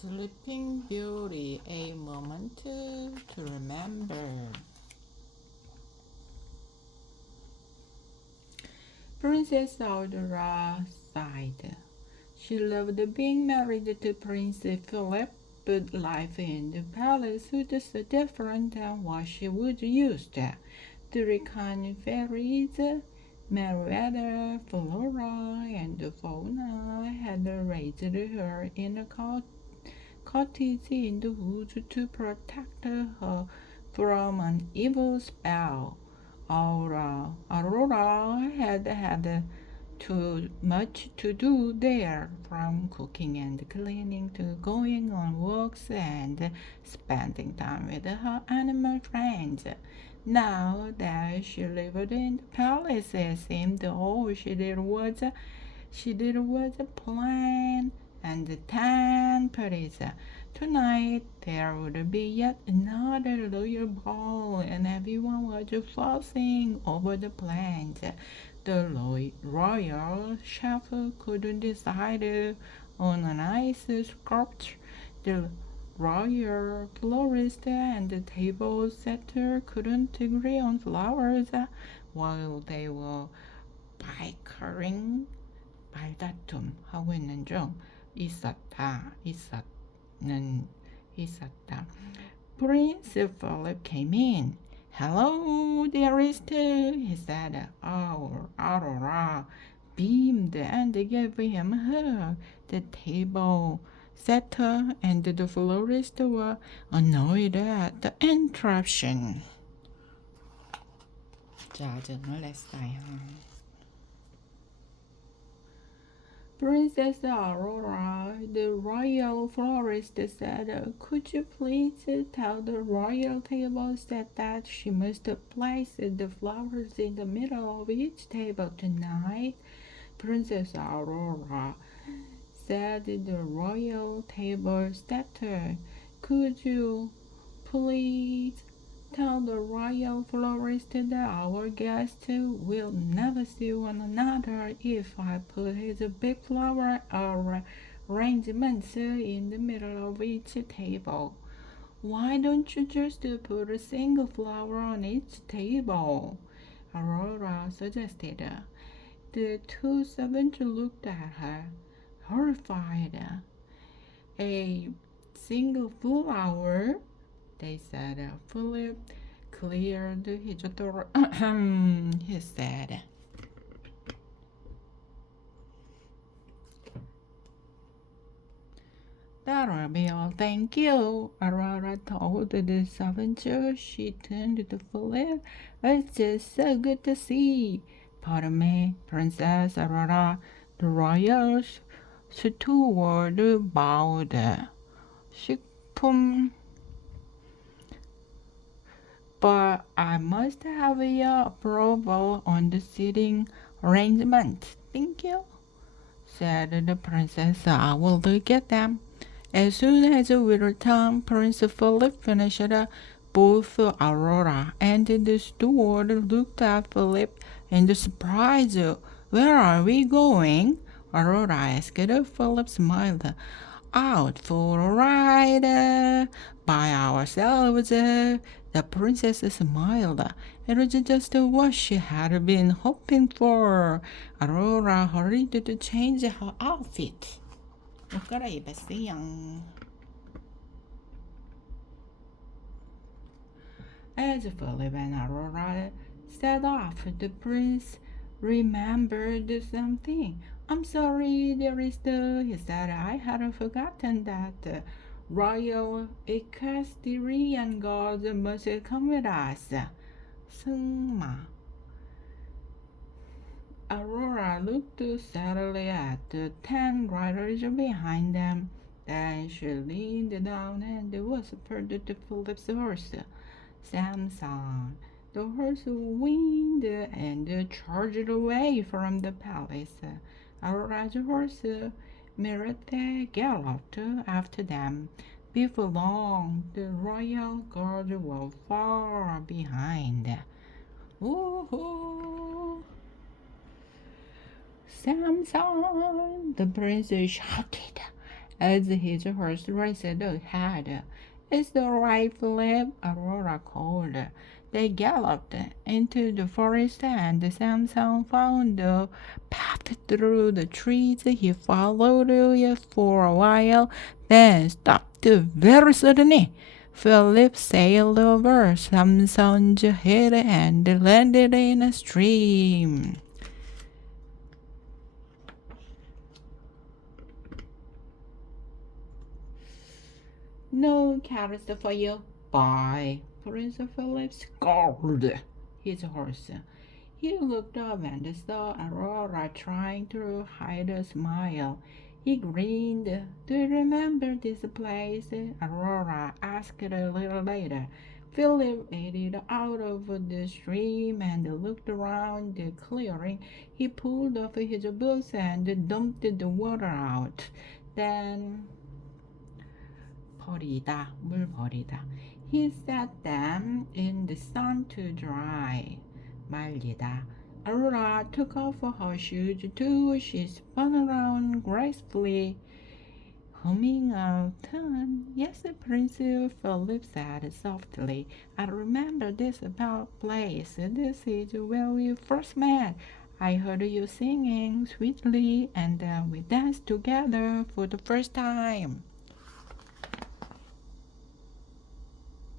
Sleeping Beauty, a moment to remember. Princess Aurora sighed. She loved being married to Prince Philip, but life in the palace was so different than what she was used to. The kind fairies, Meriwether, Flora, and Fauna had raised her in a cottage in the woods to protect her from an evil spell. Aurora had too much to do there, from cooking and cleaning to going on walks and spending time with her animal friends. Now that she lived in the palace, it seemed all she did was plan and tan parties. Tonight there would be yet another royal ball, and everyone was fussing over the plans. The royal chef couldn't decide on a nice sculpture. The royal florist and the table setter couldn't agree on flowers, while they were bickering. 말다툼하고 있는 중 있었다. Prince Philip came in. Hello, dearest, he said. Aurora beamed and gave him a hug. The table setter and the florist were annoyed at the interruption. 짜증을 냈어요. Princess Aurora, the royal florist, said, could you please tell the royal table set that she must place the flowers in the middle of each table tonight? Princess Aurora, said the royal table setter, could you please tell the royal florist that our guests will never see one another if I put his big flower arrangements in the middle of each table. Why don't you just put a single flower on each table? Aurora suggested. The two servants looked at her, horrified. A single flower? They said. Philip cleared his throat. He said, that'll be all, thank you. Aurora told the servant. She turned to Philip. It's just so good to see. Pardon me, Princess Aurora. The royal steward bowed. 식품 But I must have your approval on the seating arrangement. Thank you, said the princess. I will look at them. As soon as we returned, Prince Philip finished both Aurora and the steward looked at Philip in surprise. Where are we going? Aurora asked. Philip smiled. Out for a ride by ourselves. The princess smiled. It was just what she had been hoping for. Aurora hurried to change her outfit. 옷 갈아입었어요. As Philip and Aurora set off, the prince remembered something. I'm sorry, dearest, he said. I had forgotten that royal equestrian guards must come with us. 승마. Aurora looked sadly at the 10 riders behind them. Then she leaned down and whispered to Philip's horse, Samson. The horse whined and charged away from the palace. Aurora's horse, Mirate, galloped after them. Before long, the royal guard were far behind. Woohoo! Samson! The prince shouted as his horse raced ahead. "It's all right, Philip," Aurora called. They galloped into the forest, and Samson found a path through the trees. He followed it for a while, then stopped very suddenly. Philip sailed over Samson's head and landed in a stream. "No carrots for you, boy," Prince Philip scolded his horse. He looked up and saw Aurora trying to hide a smile. He grinned. "Do you remember this place?" Aurora asked a little later. Philip waded out of the stream and looked around the clearing. He pulled off his boots and dumped the water out. Then 물 버리다. He set them in the sun to dry. 말리다. Aurora took off her shoes too. She spun around gracefully, humming a tune. "Yes, Prince Philip said softly. I remember this about place. This is where we first met. I heard you singing sweetly, and we danced together for the first time."